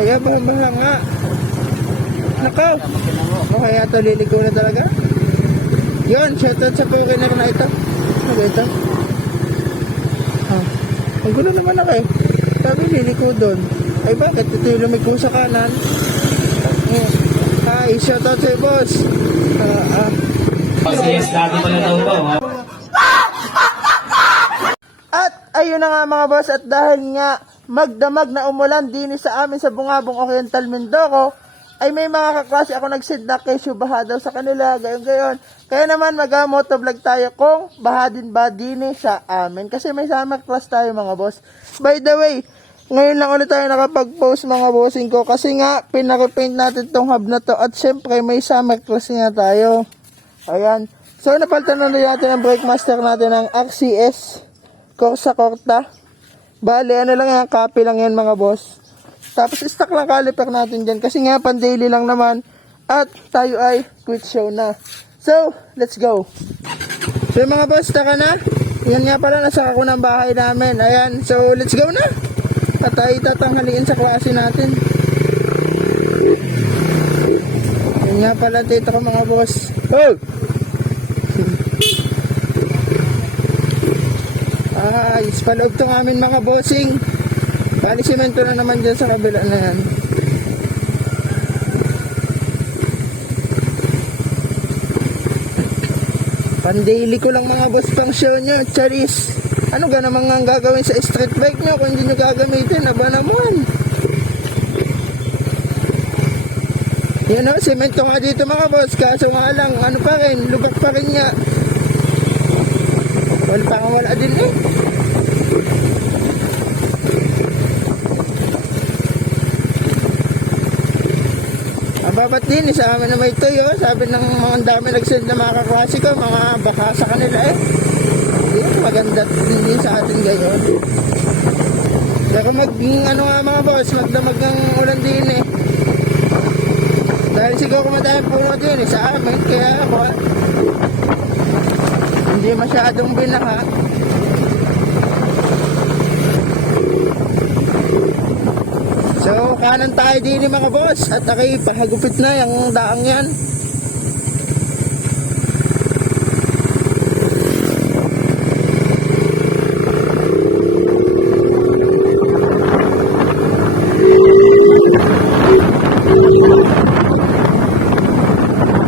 Kaya baha nga. Nakaw. O kaya ito liligo na talaga. Yun, shoutout sa Pokemon na ito. Ano ito? Ang gulo naman ako eh. Sabi liligo doon. Ay bakit? Ito yung lumigo sa kanan. Hi, shoutout sa'yo boss. Yes, lagi mo na daw po. At ayun na nga mga boss, at dahil nga magdamag na umulan din sa amin sa Bungabong Oriental Mindoro, ay may mga kaklase ako nag-send na kesyo baha daw sa kanila, gayon. Kaya naman mag-motovlog tayo kung baha din ba din sa amin. Kasi may summer class tayo mga boss. By the way, ngayon lang ulit tayo nakapag-post mga bossing ko. Kasi nga, pinarepaint natin tong hub na to. At syempre, may summer class nga tayo. Ayan. So, napalitan na natin ang brake master natin ng RCS Corsa Corta. Bale, ano lang yan, copy lang yan mga boss. Tapos, stock lang caliper natin dyan. Kasi nga, pan-daily lang naman. At tayo ay quit show na. So, let's go. So, mga boss, taka na. Yan nga pala, nasa ako ng bahay namin. Ayan. So, let's go na. At tayo tatanghaliin sa klase natin. Yan nga pala, dito ko mga boss. Oh! Ayos paloob itong amin mga bossing. Bali simento na naman dyan sa kabila na yan. Pan-daily ko lang mga boss pang show nyo. Charis, ano ga naman nga gagawin sa street bike nyo kung hindi nyo gagamitin? Aba naman. Yan o, simento nga dito mga boss. Kaso nga lang, ano pa rin, lubak pa rin nga. Wala din eh. Ababat din sa amin na may tuyo. Sabi ng mga dami nag-send na mga kaklase ko, mga baka sa kanila eh. Hindi, maganda din sa atin gayon. Pero ano nga mga boss, magdamag ng ulan din eh. Dahil siguro madami puno din eh sa amin, kaya ako hindi masyadong binaha. So, kanan tayo din mga boss. At pahagupit na yung daang yan.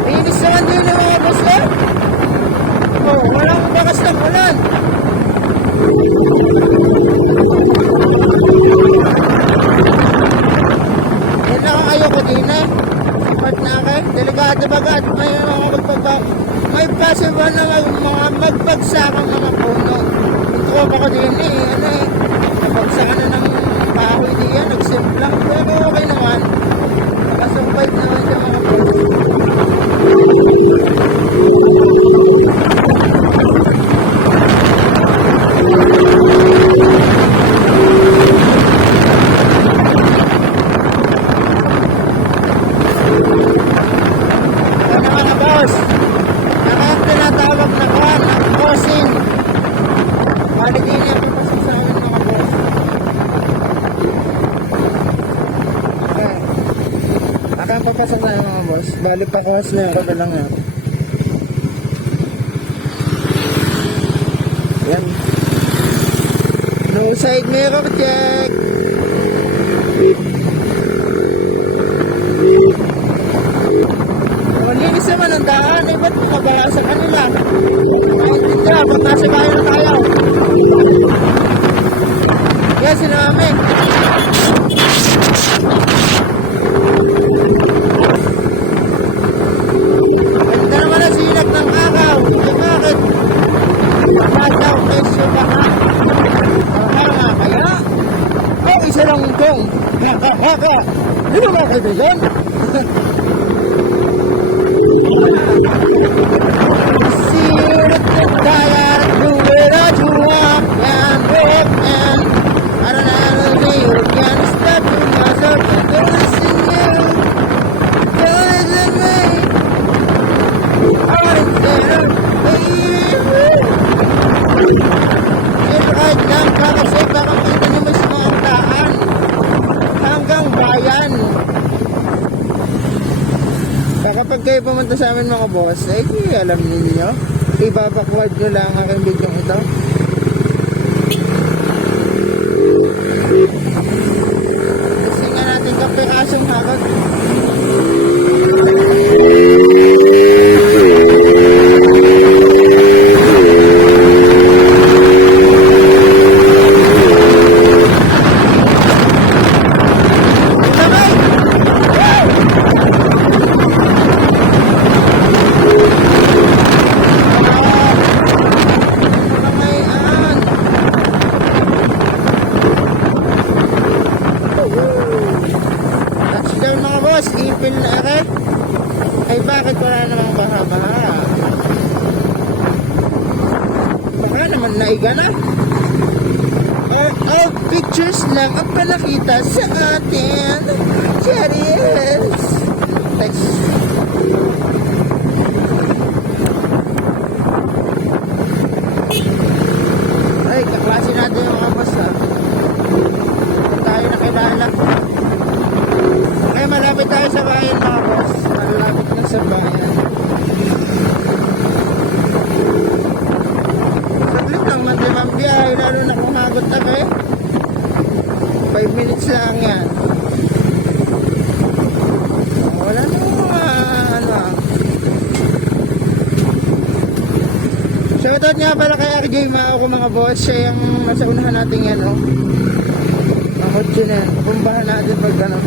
Inis naman din yung mga boss eh. Oh, walang bakas ng ulan. Yan lang ang ayoko din eh. Part na ako eh. Delikado bagad. May possible na mga magbagsakang mga puno. Ito ako din eh. Ano eh. Nabagsakan na ng kahoy diyan. Nagsimplang. Pero okay naman. Nakasumpayt naman sa mga puno. Papasok na yung mga boss. Bali pa kawas na ako na lang yan. Yan. No side mirror check. Malinis naman ang daan. Eh, ba't mabala sa kanila? Maintindihan, patasa kayo na tayo. Yan, sinami. Ganda naman ang sinag ng araw. Bakit? Pagkadaw, kesyo baka. Nga kaya? O, isa lang kong. Haka. Di ba mga kaibigan? Sirit na kaya at buwira juwak yan buwak yan. Aranalaliw yan step to myself and don't listen you. Don't listen me. I want it better, baby. Kahit lang kakasay baka kita nyo mismo ang daan hanggang bayan. pag kayo pumunta sa amin mga boss, ay di alam ninyo, ibabakward nyo lang ang aking video ito. Kasi nga natin kape kasong hakot. Ipil na agad. Ay bakit wala namang baha-baha? Baka naman naiga na. All pictures lang ang panakita sa atin. Cheers! Thanks. Ay, kaklase natin yung mga boss ha. Tayo nakilala. Ay, malapit tayo sa bayan mga boss. Malapit na sa bayan. Saglit lang man din ang biyahe. Lalo na kung hagot na kayo. 5 minutes lang yan. Wala na mga ano. Shoutout nga pala kay RJ Mao ko mga boss. Siya yung nasa unahan natin yan. Mahot yun yan. Pumbahan natin pag ano.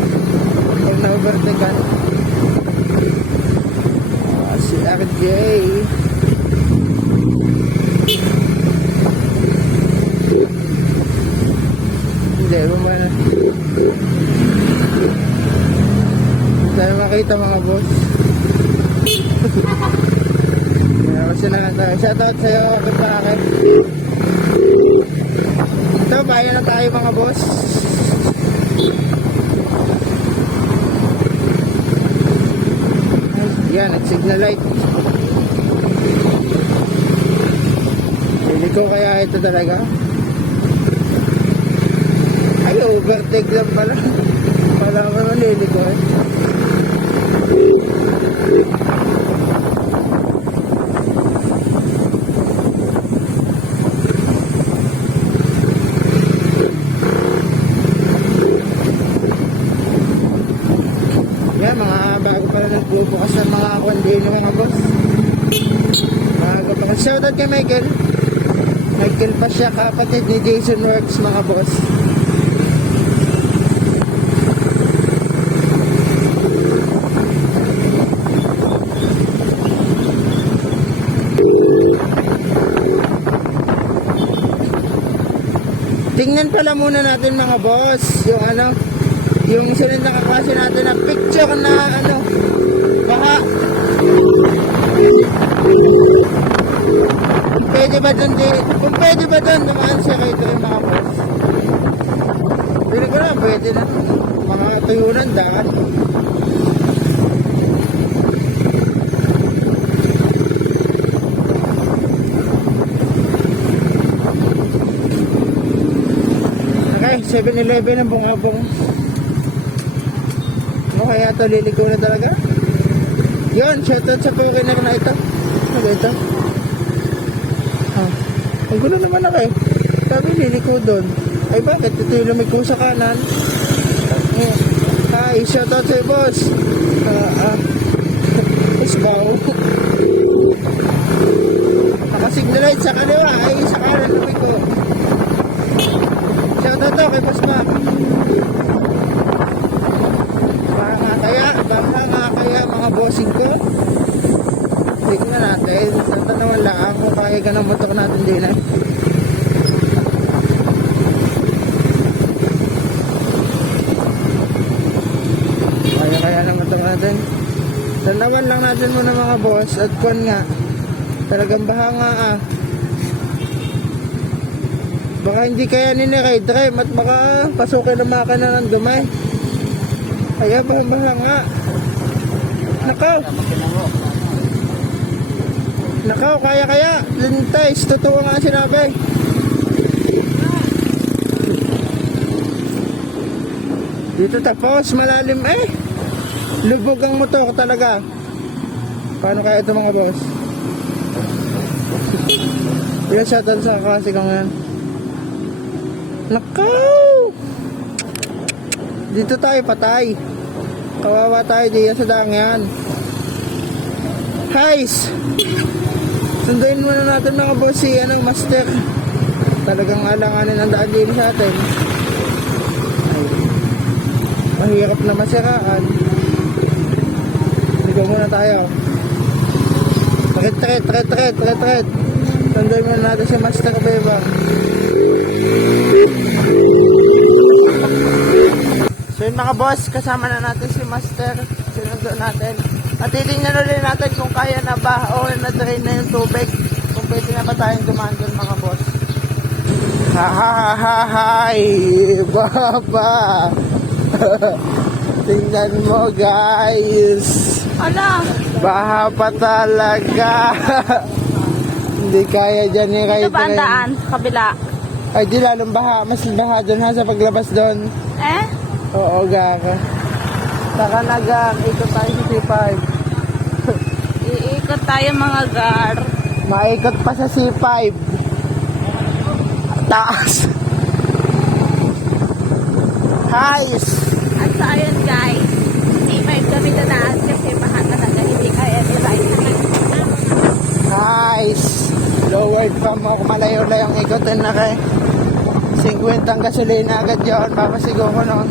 Pag na-overtaken. Si RJ. Hindi, bumala. Tayo makita mga boss. Kasi na lang tayo. Shoutout sa'yo, kapit pa akin. Ito, bayan na tayo mga boss. Yan, nag-signal light. Hindi ko kaya ito talaga. Ay, overtake lang pala. Wala ko nalili ko eh. Yan, mga bago pala nagbubukas ng mga kondino mga boss. Bago pala. Shoutout kay Michael. Michael pa siya, kapatid ni Jason Works mga boss. Tingnan pala muna natin mga boss yung ano, yung sunod na kaklase natin na picture na ano, baka kung pwede ba doon dumaan siya kayo yung mga boss. Pili ko na pwede na mga tuyunan daan. Okay, 7-Eleven ang bungabong. Ano kaya ito, liligaw na talaga? Yun, shoutout sa Pokemon na ito. Ano ito? Ang gulo naman ako eh. Sabi liliko doon. Ay bakit? Ito yung lumiko sa kanan. Hi, shoutout sa'yo boss. Isbaw. Nakasignalize sa kaliwa. Ay, sa kanan lumiko. Shoutout to kay Boss Mac. Baka nga kaya mga bossing ko. Tignan natin. Sa tanawan lang kung kaya ka ng motor natin din eh. Kaya ng motor natin. Tanawan lang natin muna mga boss. At kung nga, talagang baha nga baka hindi kaya nini-ride drive at baka pasukin ng makina ng dumay. Kaya baha nga. Nakaw, kaya. Lintays, totoo nga sinabi. Dito tapos, malalim eh. Lubog ang motor talaga. Paano kaya ito mga boss? Bila shuttle sa kasi kang yan. Nakaw! Dito tayo patay. Kawawa tayo diya sa daang yan. Guys! Sunduin muna natin mga boss si anong master. Talagang alanganin ang daan din sa atin. Ay, mahirap na masiraan. Ligaw muna tayo. Tret. Sunduin muna natin si Master Beba. So yun mga boss, kasama na natin si Master. Sinundo natin. At titingnan ulit natin kung kaya na ba o na-drain na yung tubig. Kung pwede na ba tayong dumaan doon mga boss. Hi, baba. Tingnan mo guys. Ala! Baha pa talaga. Hindi kaya dyan yung Ito kahit ba ang daan? Kabila. Ay di lalong baha. Mas baha dun ha sa paglabas doon. Eh? Oo gaga. Saka nagang ikot tayo sa C5. Iikot tayo mga gar. Maikot pa sa C5. Taas. Highs. At so ayun guys, C5 kami dadaan kasi baka talaga hindi kaya i-ride naman. Nice. Lowered pa mo kung malayo-layong ikotin na kay 50 ang gasolina agad yun. Papasigaw ko noon.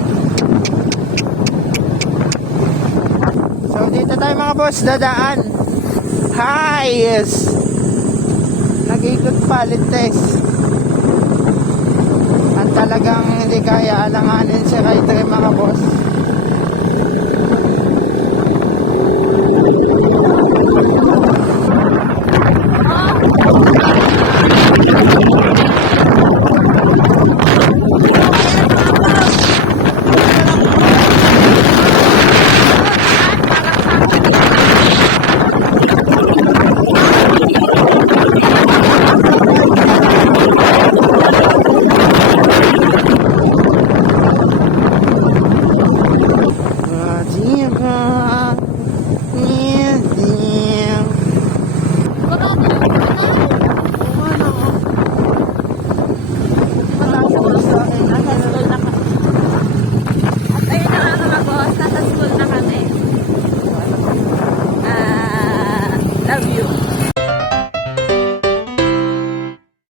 So dito tayo mga boss, dadaan. Highs. Nag-ikot pa, lites. Ang talagang hindi kaya alanganin si rider mga boss.